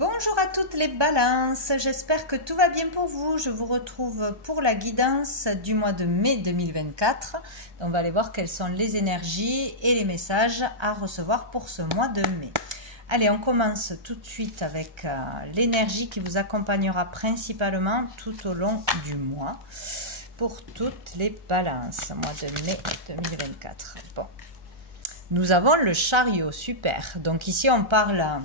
Bonjour à toutes les balances, j'espère que tout va bien pour vous. Je vous retrouve pour la guidance du mois de mai 2024. On va aller voir quelles sont les énergies et les messages à recevoir pour ce mois de mai. Allez, on commence tout de suite avec l'énergie qui vous accompagnera principalement tout au long du mois pour toutes les balances, mois de mai 2024. Bon, nous avons le chariot, super. Donc ici on parle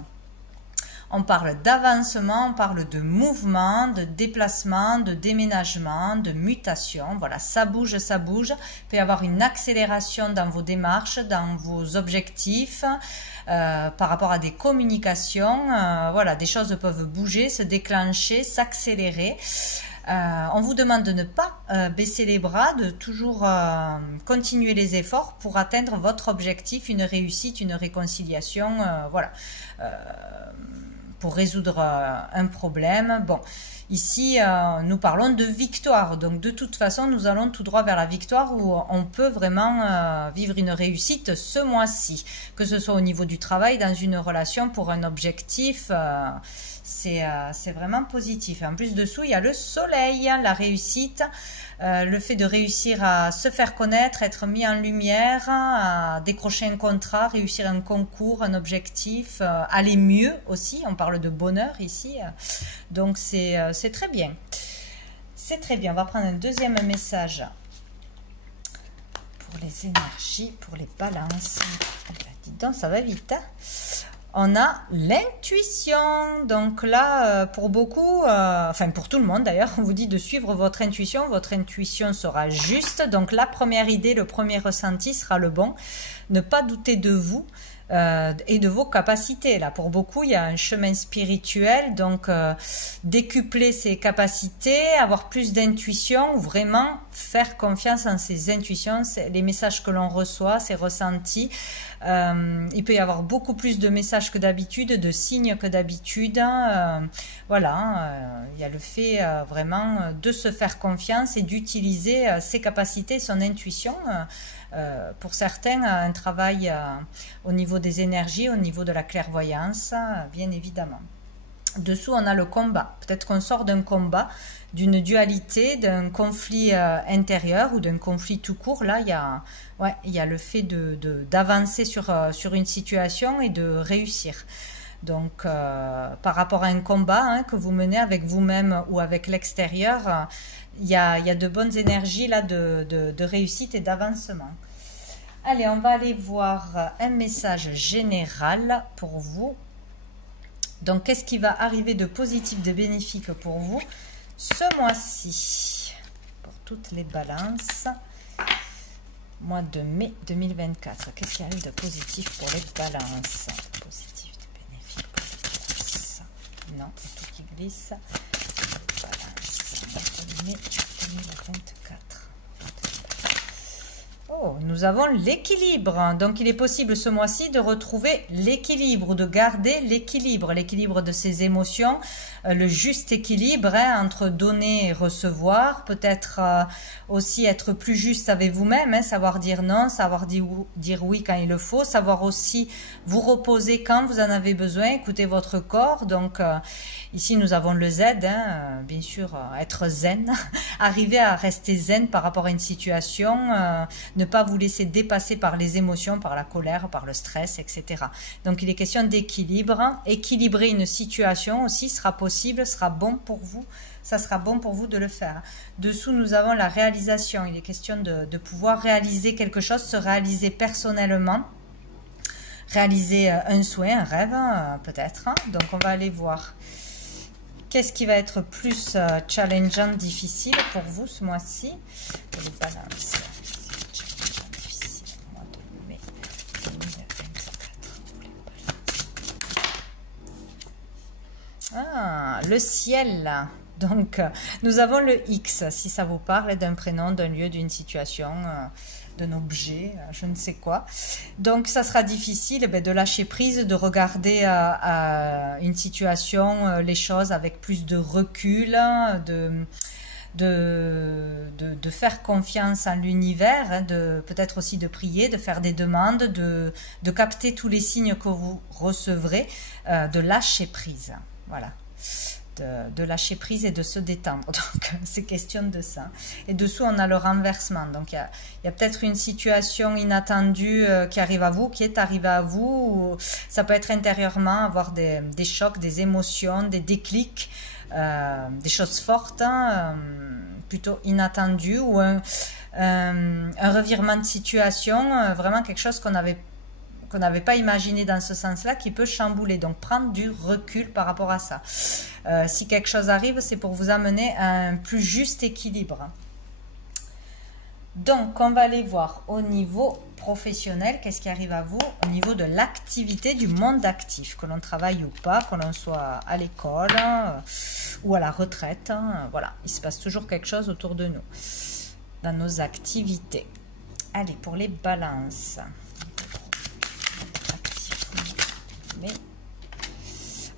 d'avancement, on parle de mouvement, de déplacement, de déménagement, de mutation. Voilà, ça bouge, ça bouge. Il peut y avoir une accélération dans vos démarches, dans vos objectifs, par rapport à des communications. Voilà, des choses peuvent bouger, se déclencher, s'accélérer. On vous demande de ne pas baisser les bras, de toujours continuer les efforts pour atteindre votre objectif, une réussite, une réconciliation. Voilà. Pour résoudre un problème. Bon, ici, nous parlons de victoire. Donc, de toute façon, nous allons tout droit vers la victoire où on peut vraiment vivre une réussite ce mois-ci. Que ce soit au niveau du travail, dans une relation, pour un objectif, c'est vraiment positif. En plus, dessous, il y a le soleil, la réussite, le fait de réussir à se faire connaître, être mis en lumière, à décrocher un contrat, réussir un concours, un objectif, aller mieux aussi. On parle de bonheur ici. Donc, c'est très bien. C'est très bien. On va prendre un deuxième message pour les énergies, pour les balances. Dis donc, ça va vite, hein? On a l'intuition. Donc là, pour beaucoup, enfin pour tout le monde d'ailleurs, on vous dit de suivre votre intuition. Votre intuition sera juste. Donc la première idée, le premier ressenti sera le bon. Ne pas douter de vous et de vos capacités. Là, pour beaucoup, il y a un chemin spirituel. Donc décupler ses capacités, avoir plus d'intuition, ou vraiment faire confiance en ses intuitions, les messages que l'on reçoit, ses ressentis. Il peut y avoir beaucoup plus de messages que d'habitude, de signes que d'habitude. Voilà, il y a le fait vraiment de se faire confiance et d'utiliser ses capacités, son intuition. Pour certains, un travail au niveau des énergies, au niveau de la clairvoyance, bien évidemment. Dessous, on a le combat. Peut-être qu'on sort d'un combat, d'une dualité, d'un conflit intérieur ou d'un conflit tout court. Là, il y a le fait d'avancer sur une situation et de réussir. Donc, par rapport à un combat que vous menez avec vous-même ou avec l'extérieur, il y a de bonnes énergies là de réussite et d'avancement. Allez, on va aller voir un message général pour vous. Donc, qu'est-ce qui va arriver de positif, de bénéfique pour vous ce mois-ci, pour toutes les balances, mois de mai 2024. Qu'est-ce qui arrive de positif pour les balances? Positif, de bénéfique pour les balances. Non, tout qui glisse. Balance, mois de mai 2024. Oh, nous avons l'équilibre. Donc, il est possible ce mois-ci de retrouver l'équilibre, de garder l'équilibre de ses émotions, le juste équilibre entre donner et recevoir, peut-être aussi être plus juste avec vous-même, savoir dire non, savoir dire oui quand il le faut, savoir aussi vous reposer quand vous en avez besoin, écouter votre corps. Donc, ici, nous avons le Z, bien sûr, être zen, arriver à rester zen par rapport à une situation, ne pas vous laisser dépasser par les émotions, par la colère, par le stress, etc. Donc, il est question d'équilibre. Équilibrer une situation aussi sera possible, sera bon pour vous. Ça sera bon pour vous de le faire. Dessous, nous avons la réalisation. Il est question de pouvoir réaliser quelque chose, se réaliser personnellement, réaliser un souhait, un rêve, peut-être. Donc, on va aller voir. Qu'est-ce qui va être plus challengeant, difficile pour vous ce mois-ci? Pour les balances. Challengeant, difficile, mois de mai 2024. Pour les balances. Ah, le ciel. Donc, nous avons le X, si ça vous parle, d'un prénom, d'un lieu, d'une situation, d'un objet, je ne sais quoi. Donc, ça sera difficile de lâcher prise, de regarder une situation, les choses avec plus de recul, de faire confiance en l'univers, peut-être aussi de prier, de faire des demandes, de capter tous les signes que vous recevrez, de lâcher prise. voilà. De lâcher prise et de se détendre. Donc, c'est question de ça. Et dessous, on a le renversement. Donc, il y a peut-être une situation inattendue qui arrive à vous, qui est arrivée à vous. Ou ça peut être intérieurement, avoir des chocs, des émotions, des déclics, des choses fortes, hein, plutôt inattendues, ou un revirement de situation, vraiment quelque chose qu'on n'avait pas imaginé dans ce sens-là, qui peut chambouler. Donc, prendre du recul par rapport à ça. Si quelque chose arrive, c'est pour vous amener à un plus juste équilibre. Donc, on va aller voir au niveau professionnel, qu'est-ce qui arrive à vous au niveau de l'activité du monde actif, que l'on travaille ou pas, que l'on soit à l'école ou à la retraite. Voilà, il se passe toujours quelque chose autour de nous, dans nos activités. Allez, pour les balances.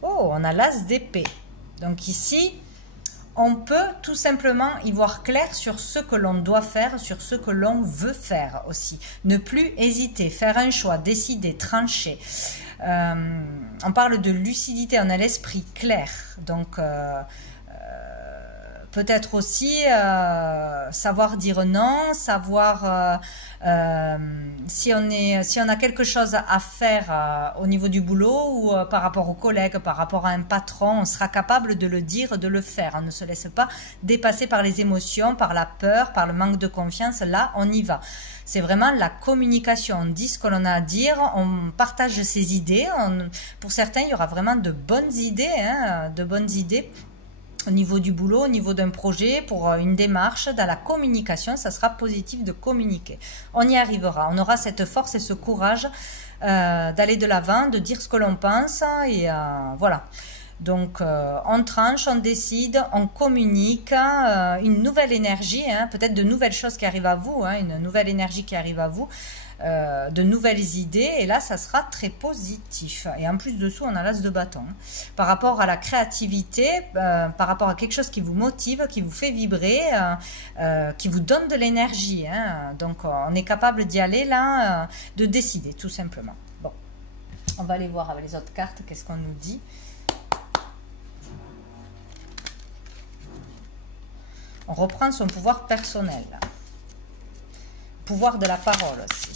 Oh, on a l'as d'épée. Donc ici, on peut tout simplement y voir clair sur ce que l'on doit faire, sur ce que l'on veut faire aussi. Ne plus hésiter, faire un choix, décider, trancher. On parle de lucidité, on a l'esprit clair. Donc, peut-être aussi savoir dire non, savoir si on a quelque chose à faire au niveau du boulot ou par rapport aux collègues, par rapport à un patron, on sera capable de le dire, de le faire. On ne se laisse pas dépasser par les émotions, par la peur, par le manque de confiance. Là, on y va. C'est vraiment la communication. On dit ce que l'on a à dire, on partage ses idées. Pour certains, il y aura vraiment de bonnes idées, au niveau du boulot, au niveau d'un projet, pour une démarche, dans la communication, ça sera positif de communiquer. On y arrivera, on aura cette force et ce courage d'aller de l'avant, de dire ce que l'on pense, et voilà. Donc, on tranche, on décide, on communique, une nouvelle énergie, peut-être de nouvelles choses qui arrivent à vous, une nouvelle énergie qui arrive à vous, de nouvelles idées, et là ça sera très positif. Et en plus dessous on a l'as de bâton par rapport à la créativité, par rapport à quelque chose qui vous motive, qui vous fait vibrer, qui vous donne de l'énergie, donc on est capable d'y aller là, de décider tout simplement. Bon, on va aller voir avec les autres cartes qu'est-ce qu'on nous dit. On reprend son pouvoir personnel, pouvoir de la parole aussi.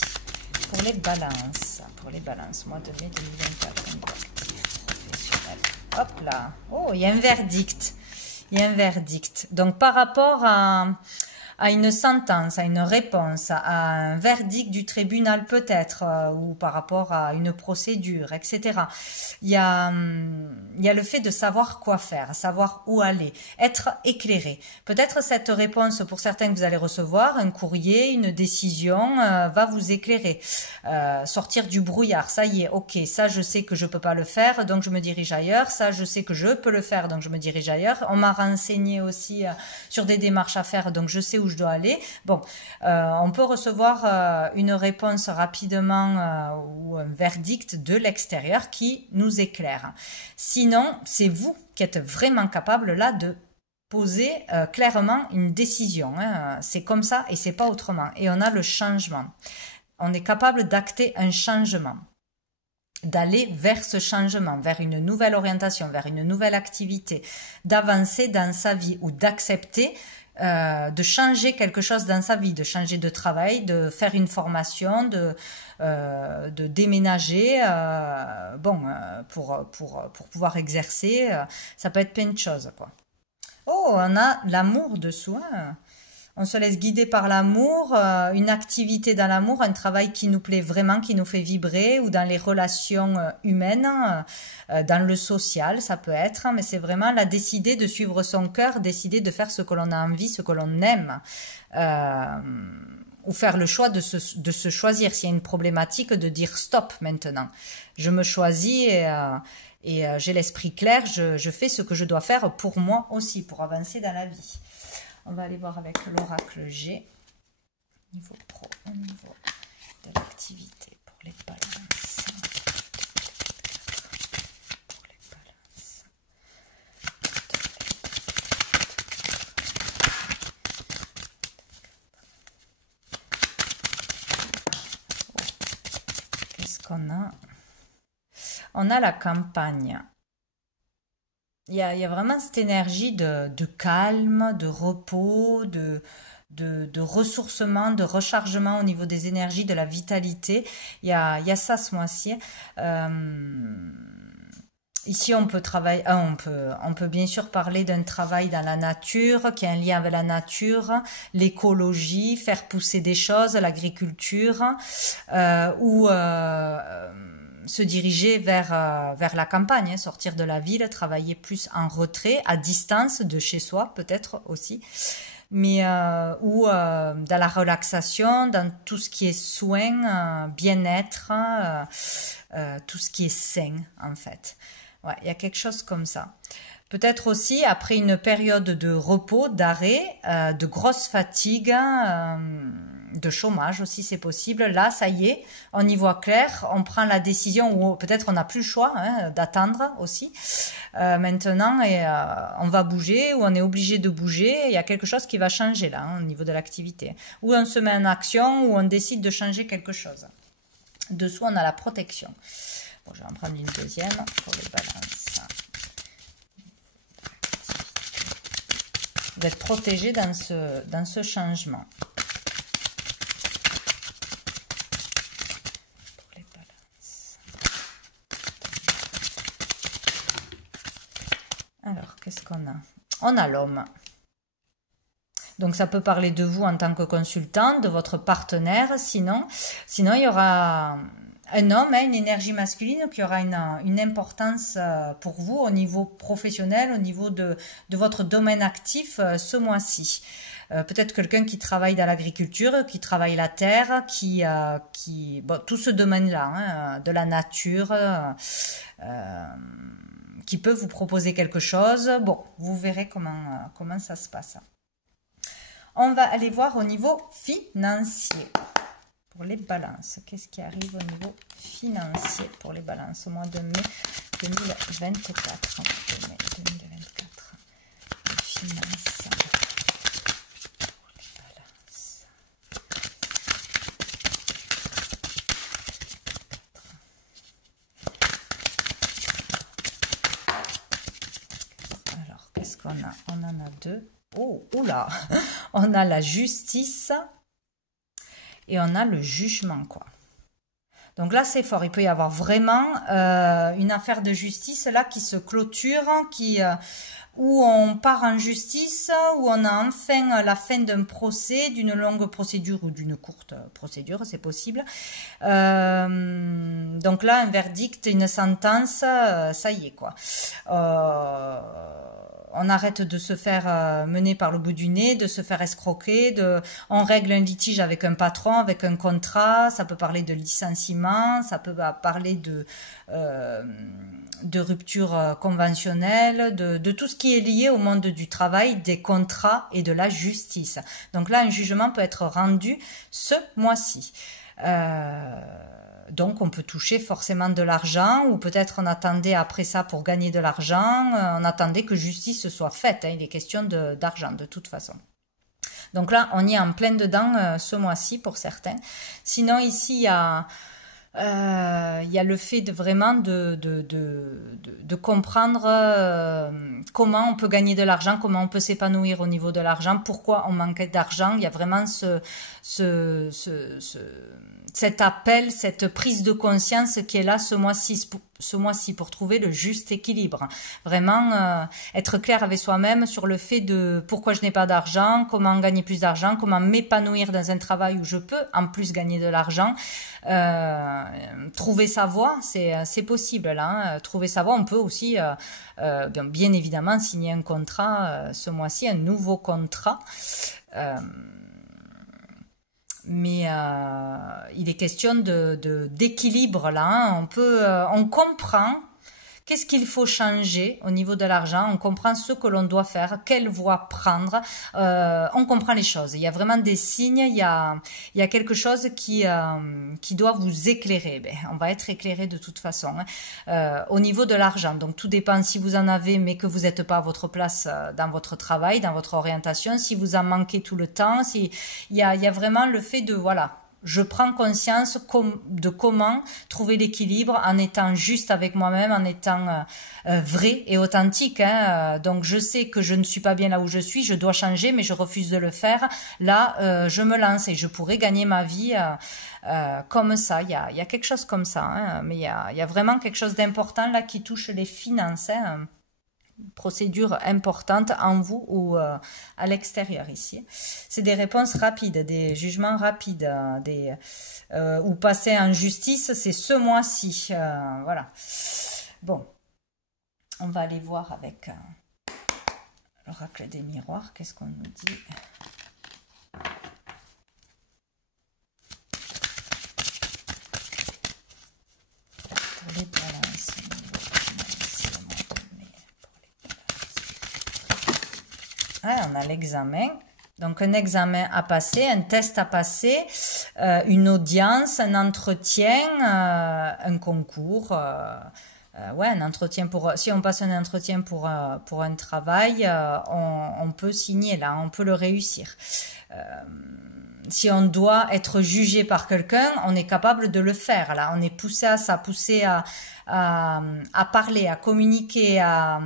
Pour les balances, mois de mai 2024, professionnel. Hop là, oh, il y a un verdict. Il y a un verdict. Donc, par rapport à une sentence, à une réponse, à un verdict du tribunal peut-être, ou par rapport à une procédure, etc. Il y a le fait de savoir quoi faire, savoir où aller, être éclairé. Peut-être cette réponse, pour certains que vous allez recevoir, un courrier, une décision, va vous éclairer. Sortir du brouillard, ça y est, ok, ça je sais que je peux pas le faire, donc je me dirige ailleurs, ça je sais que je peux le faire, donc je me dirige ailleurs. On m'a renseigné aussi sur des démarches à faire, donc je sais où je dois aller. Bon, on peut recevoir une réponse rapidement ou un verdict de l'extérieur qui nous éclaire. Sinon, c'est vous qui êtes vraiment capable là de poser clairement une décision. C'est comme ça et c'est pas autrement. Et on a le changement. On est capable d'acter un changement, d'aller vers ce changement, vers une nouvelle orientation, vers une nouvelle activité, d'avancer dans sa vie ou d'accepter de changer quelque chose dans sa vie, de changer de travail, de faire une formation, de déménager, pour pouvoir exercer, ça peut être plein de choses, quoi. Oh, on a l'amour dessous, On se laisse guider par l'amour, une activité dans l'amour, un travail qui nous plaît vraiment, qui nous fait vibrer, ou dans les relations humaines, dans le social, ça peut être, mais c'est vraiment la décider de suivre son cœur, décider de faire ce que l'on a envie, ce que l'on aime, ou faire le choix de se choisir. S'il y a une problématique, de dire stop maintenant. Je me choisis et j'ai l'esprit clair, je fais ce que je dois faire pour moi aussi, pour avancer dans la vie. On va aller voir avec l'oracle G, niveau pro, au niveau de l'activité pour les balances. Pour les balances. Qu'est-ce qu'on a? On a la campagne. il y a vraiment cette énergie de calme, de repos, de ressourcement, de rechargement au niveau des énergies, de la vitalité. Il y a ça ce mois-ci. Euh, Ici, on peut travailler, on peut bien sûr parler d'un travail dans la nature, qui a un lien avec la nature, l'écologie, faire pousser des choses, l'agriculture, ou se diriger vers la campagne, hein, sortir de la ville, travailler plus en retrait, à distance de chez soi, peut-être aussi, mais ou dans la relaxation, dans tout ce qui est soin, bien-être, tout ce qui est sain, en fait. Ouais, il y a quelque chose comme ça. Peut-être aussi après une période de repos, d'arrêt, de grosse fatigue, de chômage aussi c'est possible. Là, ça y est, on y voit clair, on prend la décision ou peut-être on n'a plus le choix hein, d'attendre aussi maintenant et on va bouger ou on est obligé de bouger. Il y a quelque chose qui va changer là hein, au niveau de l'activité. Ou on se met en action ou on décide de changer quelque chose. Dessous, on a la protection. Bon, je vais en prendre une deuxième pour les balances. Vous êtes protégé dans ce changement. Pour les balances. Alors, qu'est-ce qu'on a? On a l'homme. Donc, ça peut parler de vous en tant que consultant, de votre partenaire. Sinon il y aura un homme, hein, une énergie masculine qui aura une importance pour vous au niveau professionnel, au niveau de votre domaine actif ce mois-ci. Peut-être quelqu'un qui travaille dans l'agriculture, qui travaille la terre, bon, tout ce domaine-là, hein, de la nature, qui peut vous proposer quelque chose. Bon, vous verrez comment ça se passe. On va aller voir au niveau financier. Pour les balances, qu'est-ce qui arrive au niveau financier pour les balances au mois de mai 2024. Mai 2024. Les finances pour les balances. Alors, qu'est-ce qu'on a? On en a deux. Oh, oula! On a la justice. Et on a le jugement, quoi. Donc là, c'est fort. Il peut y avoir vraiment une affaire de justice là qui se clôture, où on part en justice, où on a enfin la fin d'un procès, d'une longue procédure ou d'une courte procédure, c'est possible. Donc là, un verdict, une sentence, ça y est, quoi. On arrête de se faire mener par le bout du nez, de se faire escroquer, on règle un litige avec un patron, avec un contrat, ça peut parler de licenciement, ça peut parler de rupture conventionnelle, de tout ce qui est lié au monde du travail, des contrats et de la justice. Donc là, un jugement peut être rendu ce mois-ci. Donc, on peut toucher forcément de l'argent ou peut-être on attendait après ça pour gagner de l'argent, on attendait que justice soit faite. Hein, il est question d'argent de toute façon. Donc là, on y est en plein dedans ce mois-ci pour certains. Sinon, ici, il y a le fait de vraiment de comprendre comment on peut gagner de l'argent, comment on peut s'épanouir au niveau de l'argent, pourquoi on manque d'argent. Il y a vraiment cet appel, cette prise de conscience qui est là ce mois-ci pour trouver le juste équilibre. Vraiment être clair avec soi-même sur le fait de pourquoi je n'ai pas d'argent, comment gagner plus d'argent, comment m'épanouir dans un travail où je peux en plus gagner de l'argent. Trouver sa voie, c'est possible là. Hein. Trouver sa voie, on peut aussi bien évidemment signer un contrat ce mois-ci, un nouveau contrat. Mais il est question d'équilibre là. Hein. On comprend qu'est-ce qu'il faut changer au niveau de l'argent. On comprend ce que l'on doit faire, quelle voie prendre. On comprend les choses. Il y a vraiment des signes. Il y a quelque chose qui doit vous éclairer. Ben, on va être éclairé de toute façon hein. Au niveau de l'argent. Donc tout dépend si vous en avez, mais que vous n'êtes pas à votre place dans votre travail, dans votre orientation. Si vous en manquez tout le temps, il y a vraiment le fait de voilà. je prends conscience de comment trouver l'équilibre en étant juste avec moi-même, en étant vrai et authentique. Hein. Donc je sais que je ne suis pas bien là où je suis, je dois changer, mais je refuse de le faire. Là, je me lance et je pourrais gagner ma vie comme ça. Il y a quelque chose comme ça, hein. Mais il y a vraiment quelque chose d'important là qui touche les finances. Hein. Procédure importante en vous ou à l'extérieur ici. C'est des réponses rapides, des jugements rapides, ou passer en justice, c'est ce mois-ci. Voilà. Bon, on va aller voir avec l'oracle des miroirs. Qu'est-ce qu'on nous dit? Pour les balances. On a l'examen, donc un examen à passer, un test à passer, une audience, un entretien, un concours, un entretien si on passe un entretien pour un travail, on peut signer là, on peut le réussir. Si on doit être jugé par quelqu'un, on est capable de le faire. Là, on est poussé à ça, poussé à parler, à communiquer, à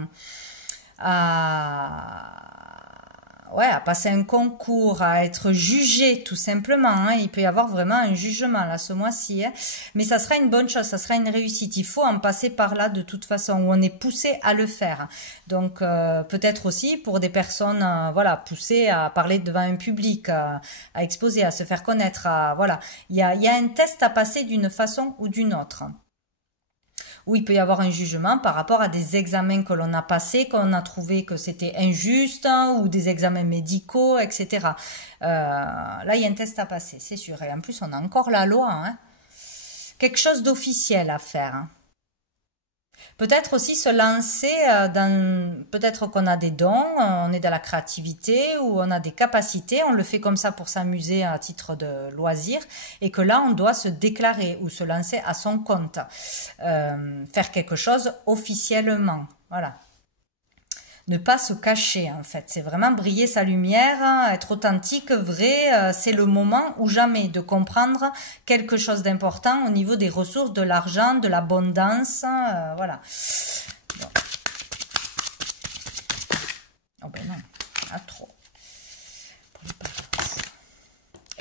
passer un concours, à être jugé tout simplement. Hein. Il peut y avoir vraiment un jugement là ce mois-ci. Hein. Mais ça sera une bonne chose, ça sera une réussite. Il faut en passer par là de toute façon, où on est poussé à le faire. Donc peut-être aussi pour des personnes poussées à parler devant un public, à exposer, à se faire connaître. Il y a un test à passer d'une façon ou d'une autre. Où il peut y avoir un jugement par rapport à des examens que l'on a passés, qu'on a trouvé que c'était injuste, ou des examens médicaux, etc. Là, il y a un test à passer, c'est sûr. Et en plus, on a encore la loi. Hein. Quelque chose d'officiel à faire. Hein. Peut-être aussi se lancer peut-être qu'on a des dons, on est dans la créativité ou on a des capacités, on le fait comme ça pour s'amuser à titre de loisir et que là on doit se déclarer ou se lancer à son compte, faire quelque chose officiellement, voilà. Ne pas se cacher en fait, c'est vraiment briller sa lumière, être authentique, vrai, c'est le moment ou jamais de comprendre quelque chose d'important au niveau des ressources, de l'argent, de l'abondance, voilà. Bon. Oh ben non, à trop.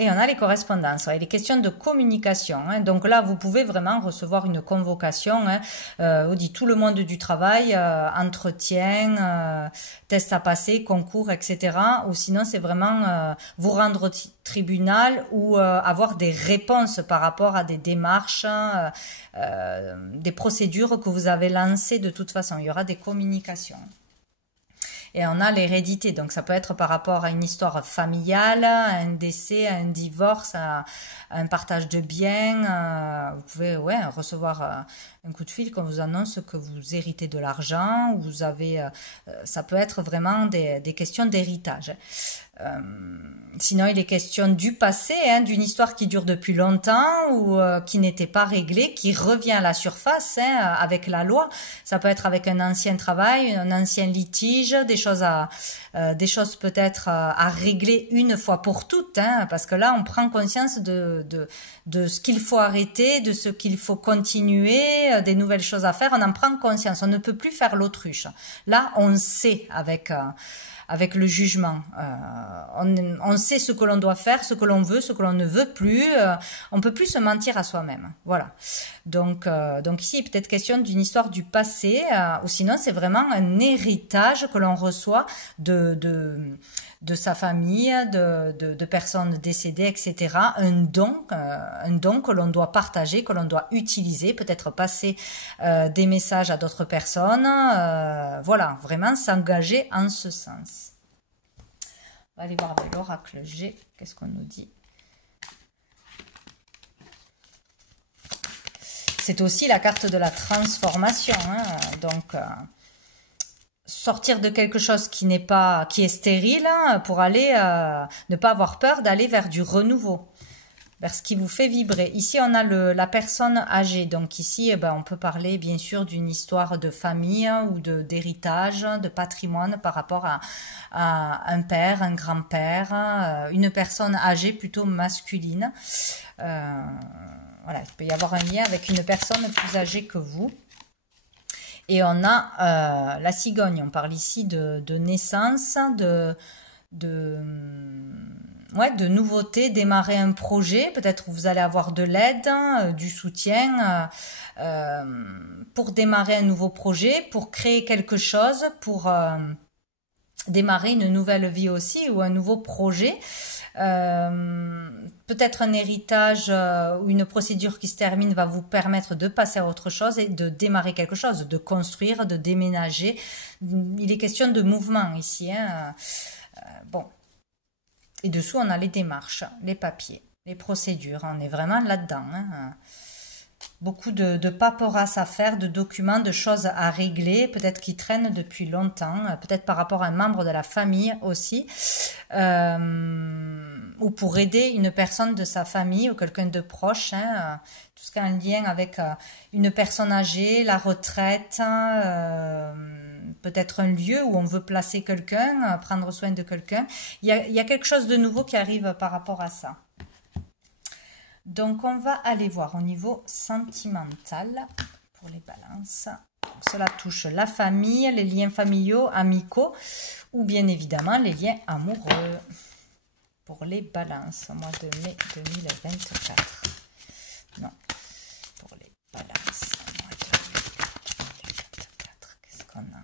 Et on a les correspondances, les questions de communication. Hein. Donc là, vous pouvez vraiment recevoir une convocation. Hein. On dit tout le monde du travail, entretien, test à passer, concours, etc. Ou sinon, c'est vraiment vous rendre au tribunal ou avoir des réponses par rapport à des démarches, des procédures que vous avez lancées de toute façon. Il y aura des communications. Et on a l'hérédité, donc ça peut être par rapport à une histoire familiale, à un décès, à un divorce, à un partage de biens. Vous pouvez recevoir un coup de fil qu'on vous annonce que vous héritez de l'argent, ou vous avez, ça peut être vraiment des questions d'héritage. Sinon, il est question du passé, hein, d'une histoire qui dure depuis longtemps ou qui n'était pas réglée, qui revient à la surface hein, avec la loi. Ça peut être avec un ancien travail, un ancien litige, des choses peut-être à régler une fois pour toutes, hein, parce que là, on prend conscience de ce qu'il faut arrêter, de ce qu'il faut continuer, des nouvelles choses à faire. On en prend conscience. On ne peut plus faire l'autruche. Là, on sait avec le jugement. On sait ce que l'on doit faire, ce que l'on veut, ce que l'on ne veut plus. On peut plus se mentir à soi-même. Voilà. Donc ici, il est peut-être question d'une histoire du passé, ou sinon c'est vraiment un héritage que l'on reçoit de sa famille, de personnes décédées, etc. Un don que l'on doit partager, que l'on doit utiliser, peut-être passer des messages à d'autres personnes. Voilà, vraiment s'engager en ce sens. On va aller voir avec l'oracle G, qu'est-ce qu'on nous dit? C'est aussi la carte de la transformation, hein, donc sortir de quelque chose qui est stérile, hein, pour aller ne pas avoir peur d'aller vers du renouveau. vers ce qui vous fait vibrer. Ici, on a la personne âgée. Donc ici, on peut parler bien sûr d'une histoire de famille ou d'héritage, de patrimoine par rapport à un père, un grand-père, une personne âgée plutôt masculine. Voilà, il peut y avoir un lien avec une personne plus âgée que vous. Et on a la cigogne. On parle ici de naissance, de nouveautés, démarrer un projet, peut-être vous allez avoir de l'aide, du soutien pour démarrer un nouveau projet, pour créer quelque chose, pour démarrer une nouvelle vie aussi ou un nouveau projet. Peut-être un héritage ou une procédure qui se termine va vous permettre de passer à autre chose et de démarrer quelque chose, de construire, de déménager. Il est question de mouvement ici. Bon. Et dessous, on a les démarches, les papiers, les procédures. On est vraiment là-dedans. Beaucoup de paperasse à faire, de documents, de choses à régler, peut-être qui traînent depuis longtemps, peut-être par rapport à un membre de la famille aussi, ou pour aider une personne de sa famille ou quelqu'un de proche, tout ce qui a un lien avec une personne âgée, la retraite, peut-être un lieu où on veut placer quelqu'un, prendre soin de quelqu'un. Il y a quelque chose de nouveau qui arrive par rapport à ça. Donc, on va aller voir au niveau sentimental pour les balances. Donc, cela touche la famille, les liens familiaux, amicaux ou bien évidemment les liens amoureux pour les balances au mois de mai 2024. Non, pour les balances au mois de mai 2024. Qu'est-ce qu'on a?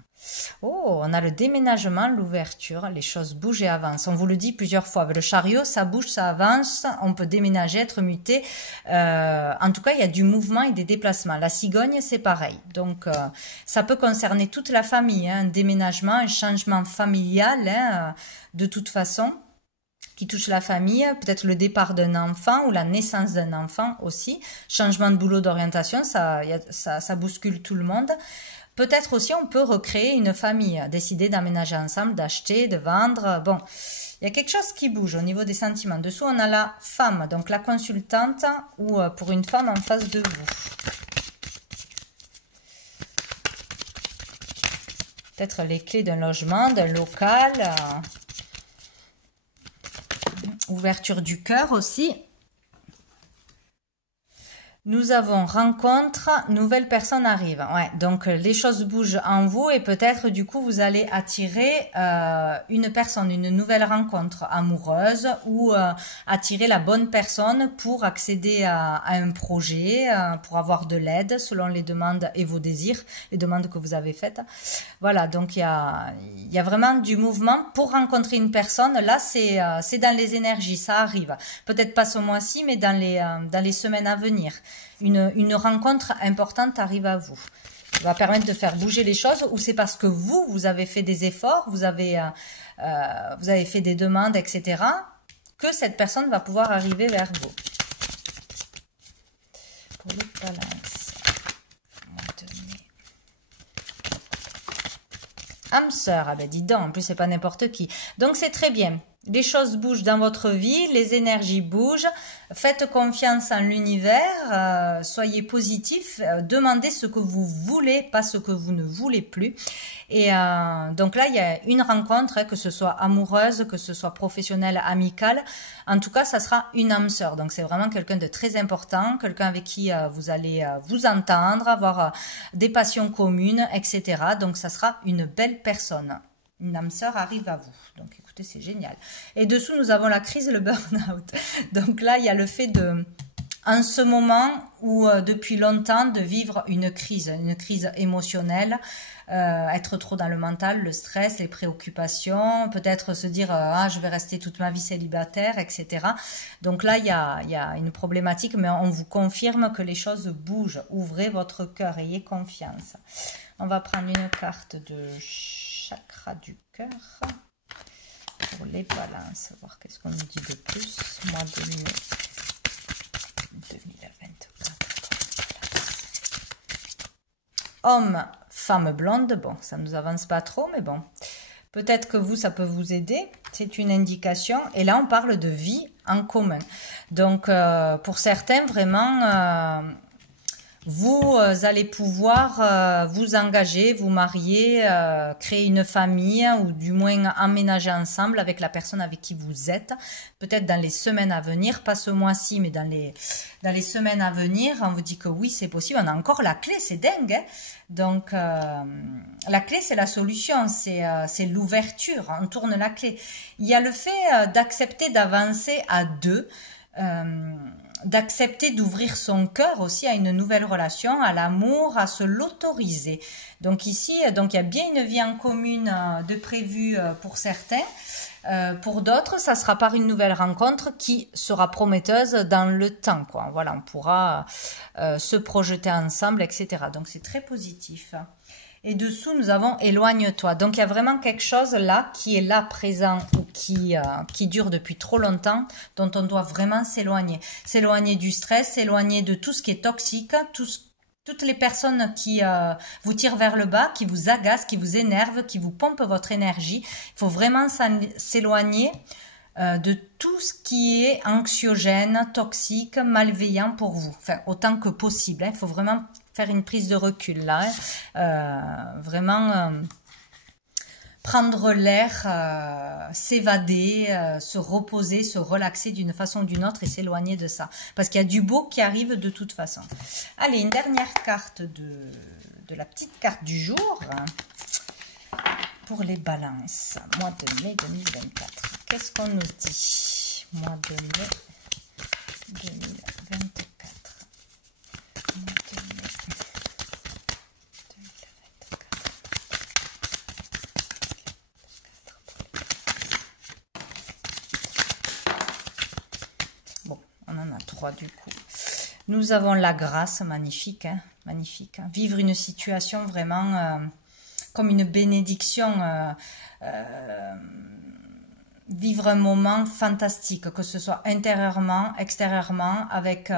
Oh, on a le déménagement, l'ouverture, les choses bougent et avancent. On vous le dit plusieurs fois, avec le chariot, ça bouge, ça avance, on peut déménager, être muté. En tout cas, il y a du mouvement et des déplacements. La cigogne, c'est pareil. Donc, ça peut concerner toute la famille, un déménagement, un changement familial, de toute façon, qui touche la famille, peut-être le départ d'un enfant ou la naissance d'un enfant aussi. Changement de boulot, d'orientation, ça bouscule tout le monde. Peut-être aussi on peut recréer une famille, décider d'aménager ensemble, d'acheter, de vendre. Bon, il y a quelque chose qui bouge au niveau des sentiments. Dessous, on a la femme, donc la consultante ou pour une femme en face de vous. Peut-être les clés d'un logement, d'un local. Ouverture du cœur aussi. Nous avons rencontre, nouvelle personne arrive. Ouais, donc les choses bougent en vous et peut-être du coup vous allez attirer une personne, une nouvelle rencontre amoureuse ou attirer la bonne personne pour accéder à un projet, pour avoir de l'aide selon les demandes et vos désirs, les demandes que vous avez faites. Voilà, donc il y a vraiment du mouvement pour rencontrer une personne. Là, c'est dans les énergies, ça arrive. Peut-être pas ce mois-ci, mais dans les semaines à venir. Une rencontre importante arrive à vous. Ça va permettre de faire bouger les choses ou c'est parce que vous avez fait des efforts, vous avez fait des demandes, etc., que cette personne va pouvoir arriver vers vous. Pour les balances. Âme sœur, ah ben dis donc, en plus c'est pas n'importe qui. Donc c'est très bien. Les choses bougent dans votre vie, les énergies bougent, faites confiance en l'univers, soyez positif, demandez ce que vous voulez, pas ce que vous ne voulez plus. Et donc là, il y a une rencontre, que ce soit amoureuse, que ce soit professionnelle, amicale. En tout cas, ça sera une âme sœur. Donc c'est vraiment quelqu'un de très important, quelqu'un avec qui vous allez vous entendre, avoir des passions communes, etc. Donc ça sera une belle personne. Une âme sœur arrive à vous. Donc écoutez, c'est génial. Et dessous, nous avons la crise et le burn-out. Donc là, il y a le fait de, en ce moment ou depuis longtemps, de vivre une crise émotionnelle, être trop dans le mental, le stress, les préoccupations, peut-être se dire ah, je vais rester toute ma vie célibataire, etc. Donc là, il y a une problématique, mais on vous confirme que les choses bougent. Ouvrez votre cœur, ayez confiance. On va prendre une carte de chakra du cœur pour les balances, voir qu'est-ce qu'on nous dit de plus. Mois de mai 2024. Homme, femme blonde, bon, ça ne nous avance pas trop, mais bon. Peut-être que vous, ça peut vous aider. C'est une indication. Et là, on parle de vie en commun. Donc, pour certains, vraiment, vous allez pouvoir vous engager, vous marier, créer une famille ou du moins emménager ensemble avec la personne avec qui vous êtes. Peut-être dans les semaines à venir, pas ce mois-ci, mais dans les semaines à venir, on vous dit que oui, c'est possible. On a encore la clé, c'est dingue, hein. Donc, la clé, c'est la solution, c'est l'ouverture, on tourne la clé. Il y a le fait d'accepter d'avancer à deux, d'accepter d'ouvrir son cœur aussi à une nouvelle relation, à l'amour, à se l'autoriser. Donc ici, donc il y a bien une vie en commune de prévu pour certains. Pour d'autres, ça sera par une nouvelle rencontre qui sera prometteuse dans le temps, quoi. Voilà, on pourra se projeter ensemble, etc. Donc c'est très positif. Et dessous, nous avons éloigne-toi. Donc, il y a vraiment quelque chose là qui est là présent ou qui dure depuis trop longtemps, dont on doit vraiment s'éloigner. S'éloigner du stress, s'éloigner de tout ce qui est toxique, toutes les personnes qui vous tirent vers le bas, qui vous agacent, qui vous énervent, qui vous pompent votre énergie. Il faut vraiment s'éloigner de tout ce qui est anxiogène, toxique, malveillant pour vous. Enfin, autant que possible. Il faut vraiment faire une prise de recul là. Vraiment prendre l'air, s'évader, se reposer, se relaxer d'une façon ou d'une autre et s'éloigner de ça. Parce qu'il y a du beau qui arrive de toute façon. Allez, une dernière carte de la petite carte du jour. Pour les balances, mois de mai 2024. Qu'est-ce qu'on nous dit? Mois de mai 2024. Mois de mai 2024. Bon, on en a 3 du coup. Nous avons la grâce, magnifique, hein, magnifique. Hein. Vivre une situation vraiment... comme une bénédiction, vivre un moment fantastique, que ce soit intérieurement, extérieurement, avec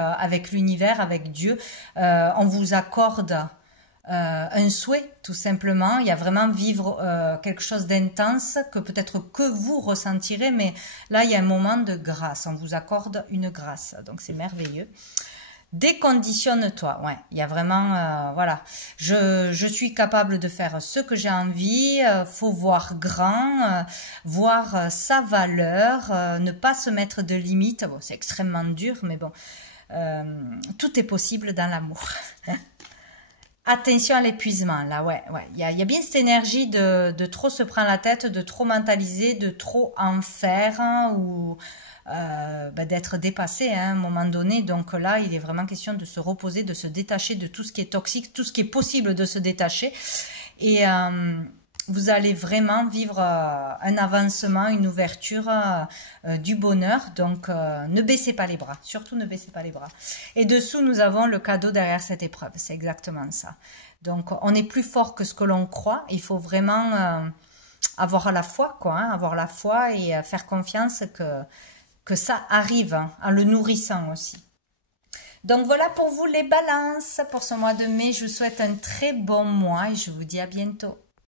l'univers, avec Dieu. On vous accorde un souhait, tout simplement. Il y a vraiment vivre quelque chose d'intense que peut-être que vous ressentirez, mais là, il y a un moment de grâce. On vous accorde une grâce, donc c'est merveilleux. Déconditionne-toi, ouais, il y a vraiment, voilà, je suis capable de faire ce que j'ai envie, faut voir grand, voir sa valeur, ne pas se mettre de limites, bon, c'est extrêmement dur, mais bon, tout est possible dans l'amour. Attention à l'épuisement, là, ouais, il y a bien cette énergie de trop se prendre la tête, de trop mentaliser, de trop en faire, hein, ou... d'être dépassé hein, à un moment donné. Donc là, il est vraiment question de se reposer, de se détacher de tout ce qui est toxique, tout ce qui est possible de se détacher. Et vous allez vraiment vivre un avancement, une ouverture, du bonheur. Donc ne baissez pas les bras, surtout ne baissez pas les bras. Et dessous, nous avons le cadeau derrière cette épreuve. C'est exactement ça. Donc on est plus fort que ce que l'on croit. Il faut vraiment avoir la foi, quoi, hein, avoir la foi et faire confiance que ça arrive, hein, en le nourrissant aussi. Donc voilà pour vous les balances pour ce mois de mai. Je vous souhaite un très bon mois et je vous dis à bientôt.